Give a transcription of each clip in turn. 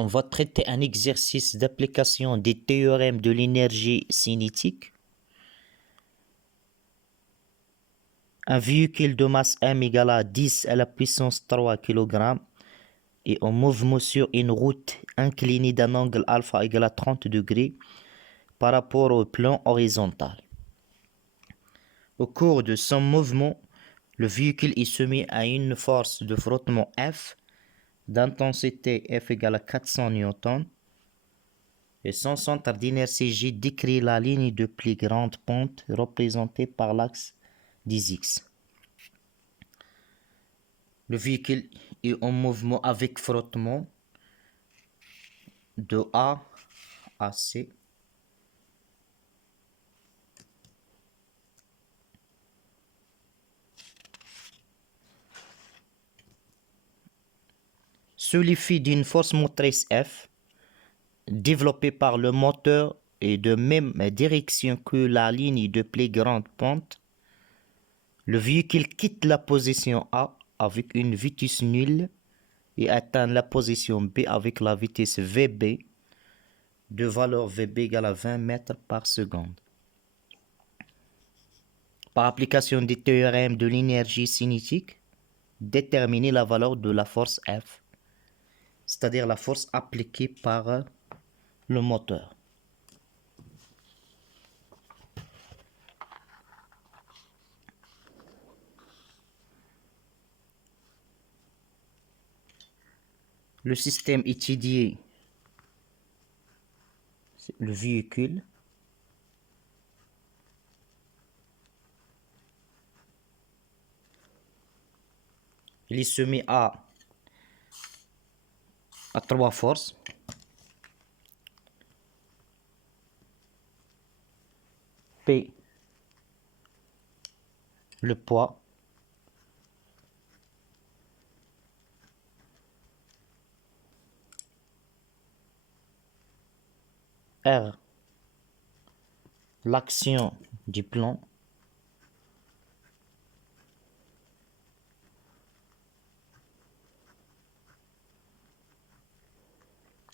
On va traiter un exercice d'application des théorèmes de l'énergie cinétique. Un véhicule de masse m égale à 10 à la puissance 3 kg et en mouvement sur une route inclinée d'un angle alpha égal à 30 degrés par rapport au plan horizontal. Au cours de son mouvement, le véhicule est soumis à une force de frottement F d'intensité F égale à 400 newtons et son centre d'inertie G décrit la ligne de plus grande pente représentée par l'axe des X. Le véhicule est en mouvement avec frottement de A à C. Sous l'effet d'une force motrice F, développée par le moteur et de même direction que la ligne de plus grande pente, le véhicule quitte la position A avec une vitesse nulle et atteint la position B avec la vitesse VB de valeur VB égale à 20 mètres par seconde. Par application des théorèmes de l'énergie cinétique, déterminer la valeur de la force F, c'est-à-dire la force appliquée par le moteur. Le système étudié, c'est le véhicule. Il est soumis à trois forces. P, le poids. R, l'action du plan.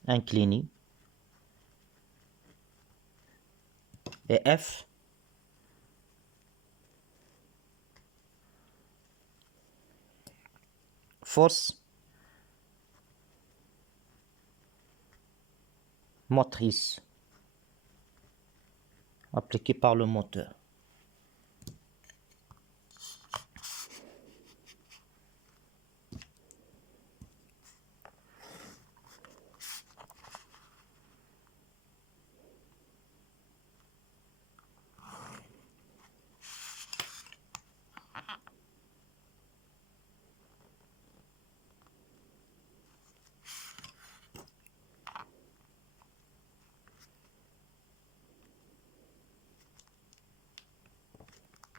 Incliné. Et F, force motrice appliquée par le moteur.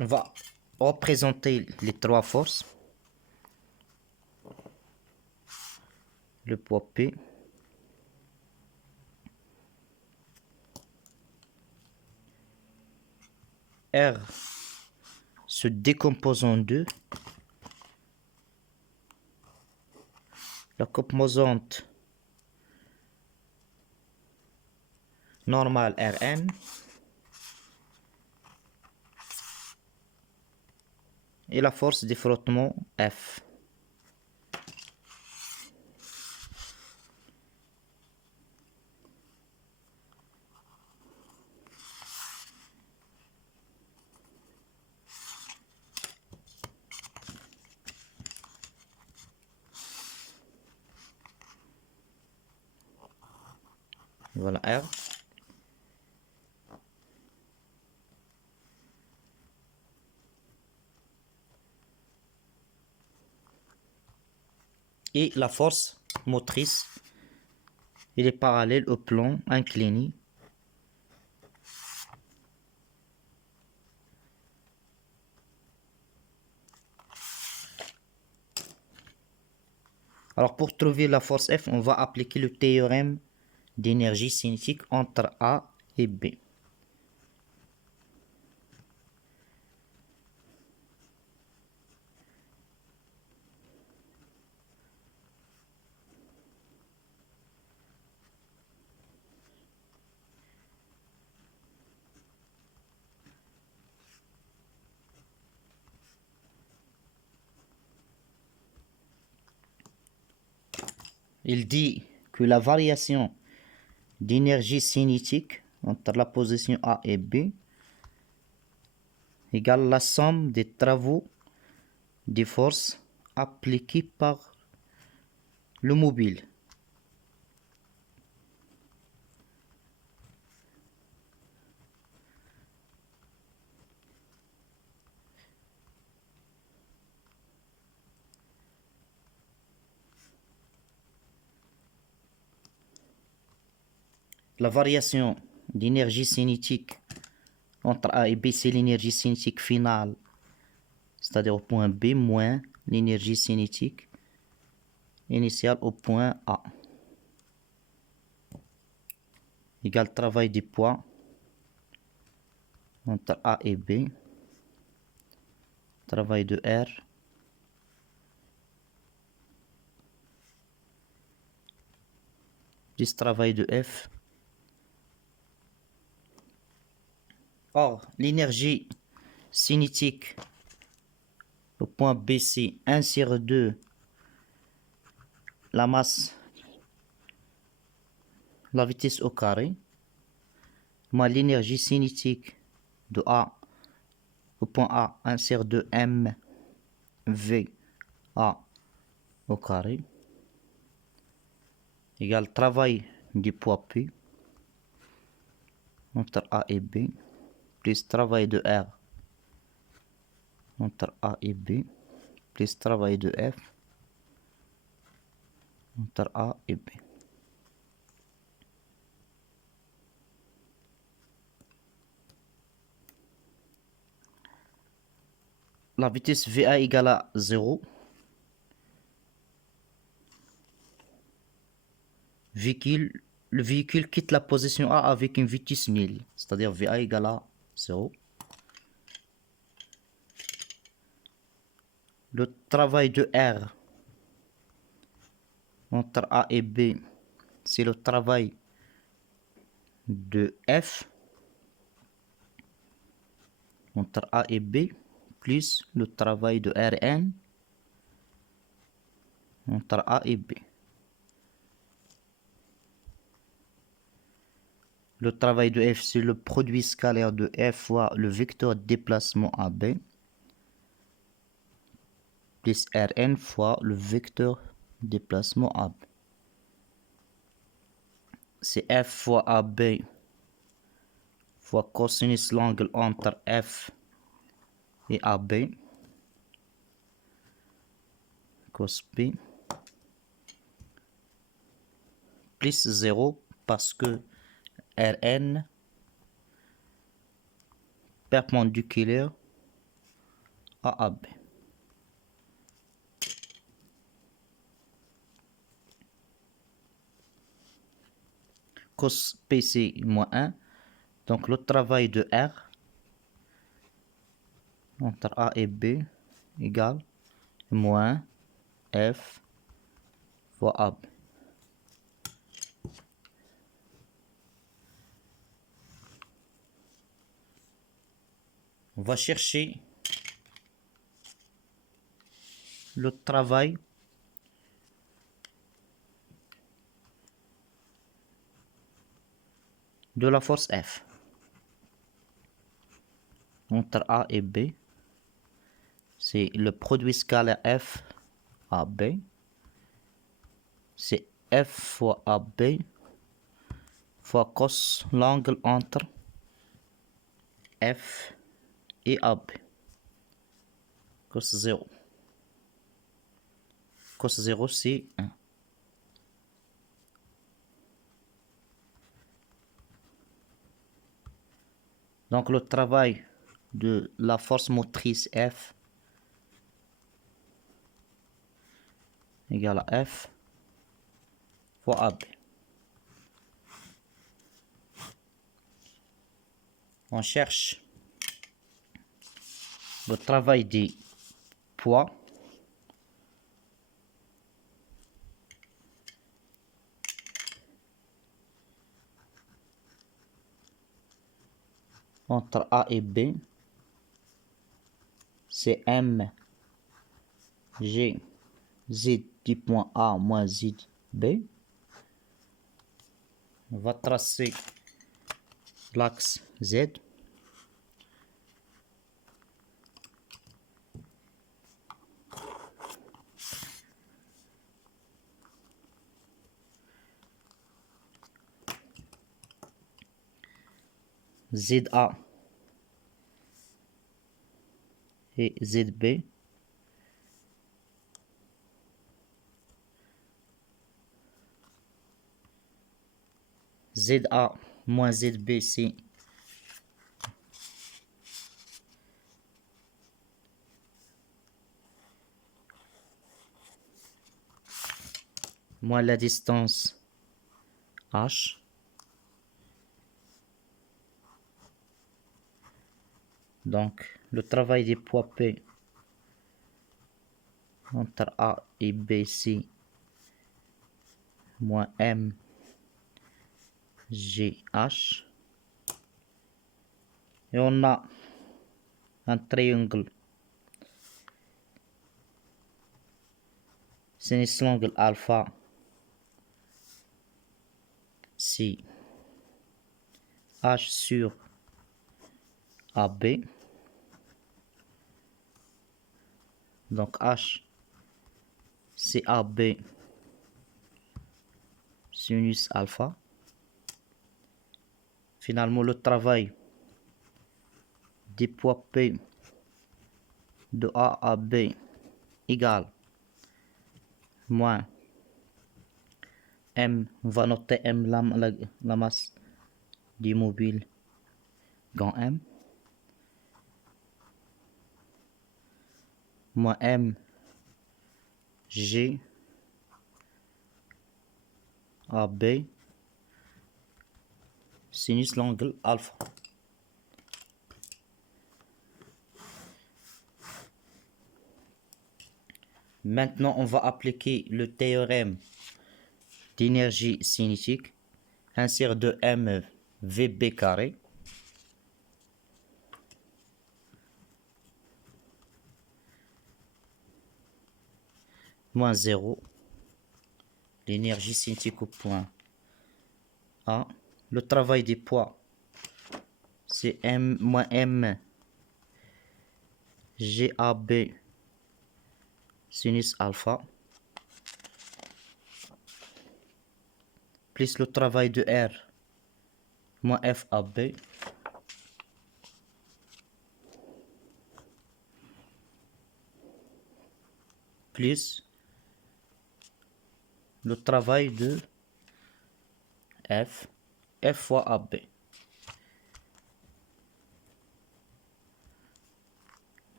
On va représenter les trois forces. Le poids P. R se décompose en deux. La composante normale Rn et la force de frottement F. Voilà R. Et la force motrice, il est parallèle au plan incliné. Alors pour trouver la force F, on va appliquer le théorème d'énergie cinétique entre A et B. Il dit que la variation d'énergie cinétique entre la position A et B égale la somme des travaux des forces appliquées par le mobile. La variation d'énergie cinétique entre A et B, c'est l'énergie cinétique finale, c'est-à-dire au point B moins l'énergie cinétique initiale au point A, égale travail du poids entre A et B, travail de R, plus travail de F. Or, l'énergie cinétique au point B, c'est 1 sur 2 la masse, la vitesse au carré, moins l'énergie cinétique de A au point A, 1 sur 2 m v A au carré, égale travail du poids P entre A et B, plus travail de R entre A et B, plus travail de F entre A et B. La vitesse VA égale à 0. Le véhicule quitte la position A avec une vitesse 1000, c'est-à-dire VA égale à 0. Le travail de R entre A et B, c'est le travail de F entre A et B, plus le travail de Rn entre A et B. Le travail de F, c'est le produit scalaire de F fois le vecteur déplacement AB, plus Rn fois le vecteur déplacement AB. C'est F fois AB fois cosinus l'angle entre F et AB, cos P, plus 0 parce que Rn perpendiculaire à AB. Cos P c'est moins 1, donc le travail de R entre A et B égale moins F fois AB. On va chercher le travail de la force F entre A et B. C'est le produit scalaire F AB. C'est F fois AB fois cos l'angle entre F et AB. Cos 0. Cos 0 c'est 1. Donc le travail de la force motrice F égale à F fois AB. On cherche le travail des poids entre A et B. C'est M, G, Z du point A moins Z B. On va tracer l'axe Z. ZA et ZB. ZA moins ZB, c'est moins la distance H. Donc, le travail des poids P entre A et B, c'est moins M GH. Et on a un triangle sinus l'angle alpha, c'est H sur AB. Donc H, c'est AB sinus alpha. Finalement, le travail des poids P de A à B égale moins M, on va noter M, la masse du mobile, grand M, moins M G A B sinus l'angle alpha. Maintenant, on va appliquer le théorème d'énergie cinétique. Insère de M VB carré moins 0. L'énergie cinétique au point A. Le travail des poids, c'est M moins M GAB sinus alpha plus le travail de R moins FAB plus le travail de F fois AB.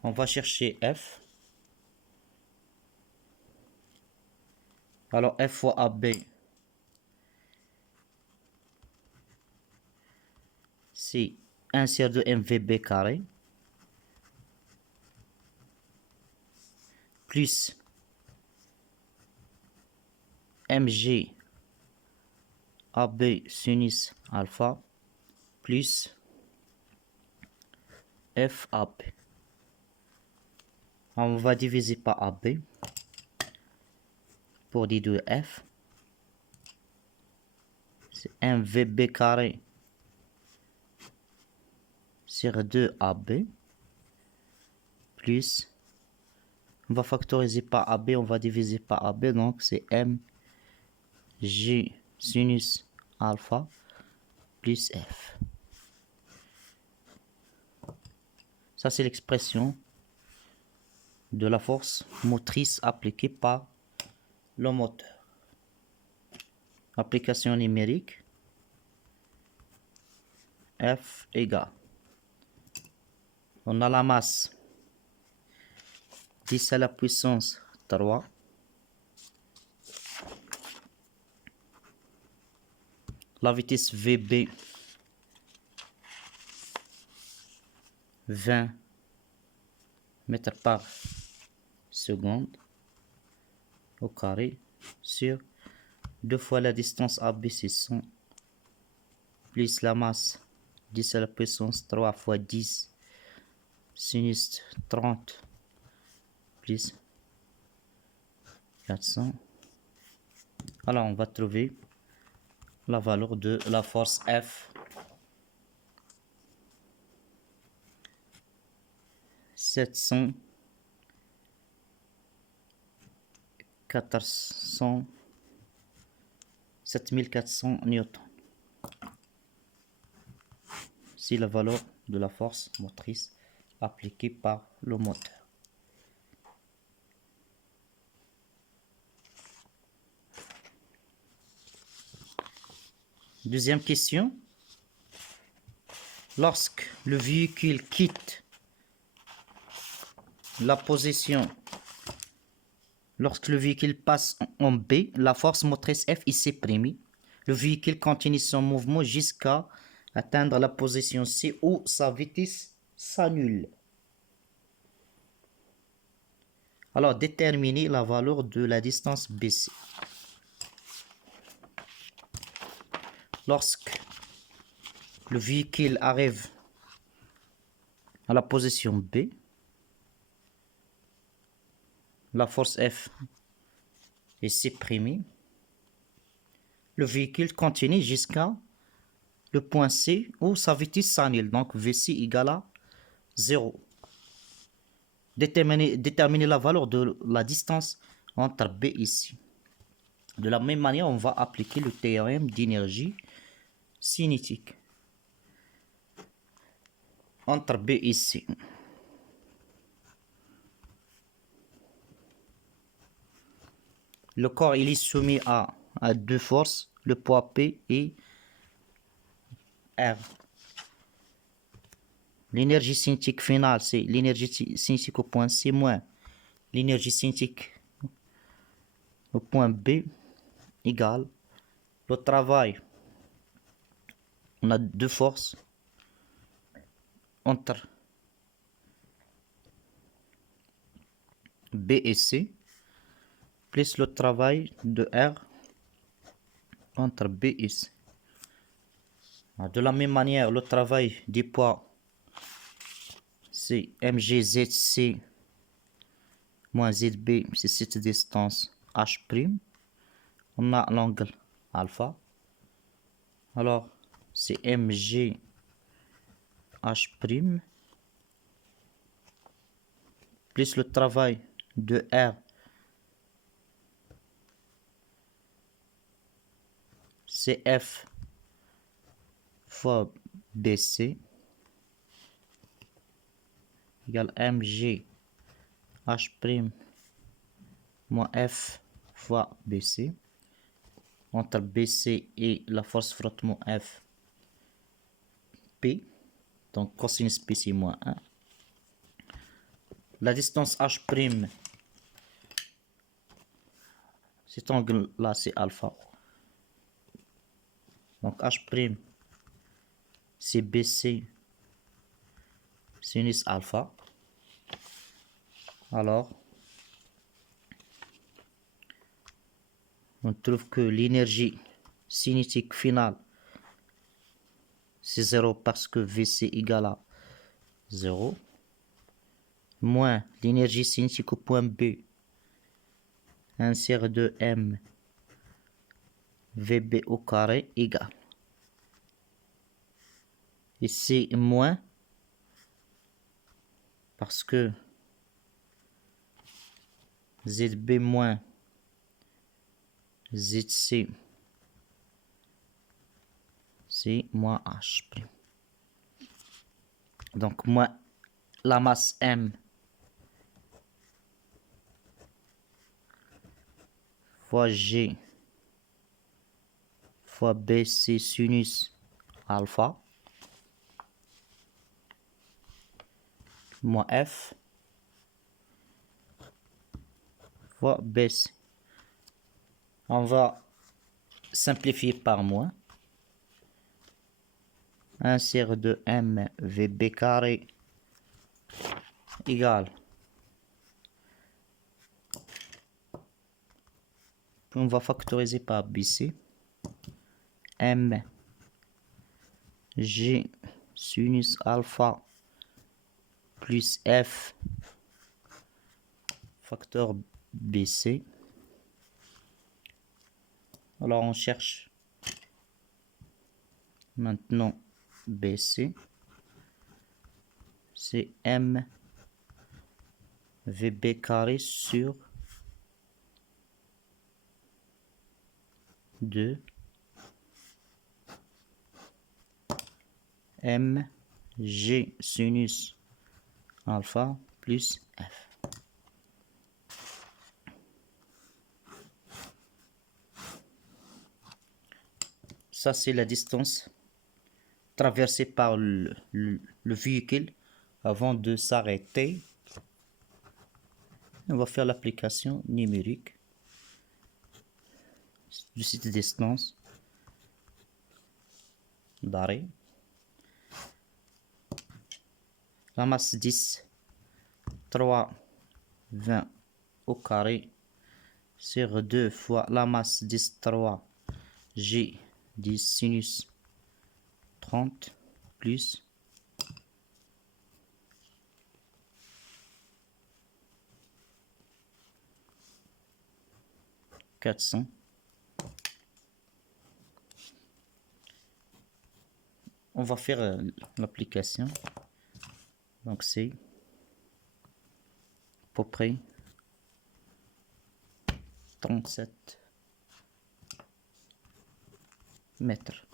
On va chercher F. Alors F fois AB, c'est 1 tiers de MVB carré plus MG AB sinus alpha plus FAB. On va diviser par AB pour déduire F. C'est 1 VB carré sur 2 AB plus, on va factoriser par AB, on va diviser par AB, donc c'est M G sinus alpha plus F. Ça, c'est l'expression de la force motrice appliquée par le moteur. Application numérique. F égale. On a la masse 10 à la puissance 3 la vitesse VB 20 mètres par seconde au carré sur 2 fois la distance AB, c'est 100 plus la masse 10 à la puissance 3 fois 10 sinus 30 plus 400 Alors, on va trouver la valeur de la force F. 7400 newtons. C'est la valeur de la force motrice appliquée par le moteur. Deuxième question. Lorsque le véhicule quitte la position, lorsque le véhicule passe en B, la force motrice F est supprimée. Le véhicule continue son mouvement jusqu'à atteindre la position C où sa vitesse s'annule. Alors, déterminer la valeur de la distance BC. Lorsque le véhicule arrive à la position B, la force F est supprimée. Le véhicule continue jusqu'à le point C où sa vitesse s'annule. Donc VC égale à 0. Déterminer la valeur de la distance entre B et C. De la même manière, on va appliquer le théorème d'énergie cinétique entre B et C. Le corps il est soumis à deux forces, le poids P et R. L'énergie cinétique finale, c'est l'énergie cinétique au point C moins l'énergie cinétique au point B égale le travail. On a deux forces entre B et C, plus le travail de R entre B et C. De la même manière, le travail du poids, c'est mgzc moins zb, c'est cette distance h'. On a l'angle alpha. Alors, c'est mg h' plus le travail de R, c'est F fois BC égale mg h' moins F fois BC. Entre BC et la force frottement F, P, donc cosinus P c'est moins 1. La distance H', cet angle là c'est alpha. Donc H' c'est BC sinus alpha. Alors, on trouve que l'énergie cinétique finale c'est 0 parce que VC égale à 0, moins l'énergie cinétique au point B, 1 tiers de M VB au carré égale. Et c'est moins parce que ZB moins ZC c'est moins H'. Donc moins la masse M fois G fois BC sinus alpha moins F fois BC. On va simplifier par moins. 1 tiers de M VB carré égale. Puis on va factoriser par BC. M G sinus alpha plus F facteur BC Alors on cherche maintenant BC. C'est M VB carré sur 2 M G sinus alpha plus F. Ça, c'est la distance traversée par le véhicule avant de s'arrêter. On va faire l'application numérique du site de distance d'arrêt. La masse 10, 3, 20 au carré sur 2 fois la masse 10, 3, G 10 sinus 30 plus 400. On va faire l'application. Donc c'est à peu près 37 mètres.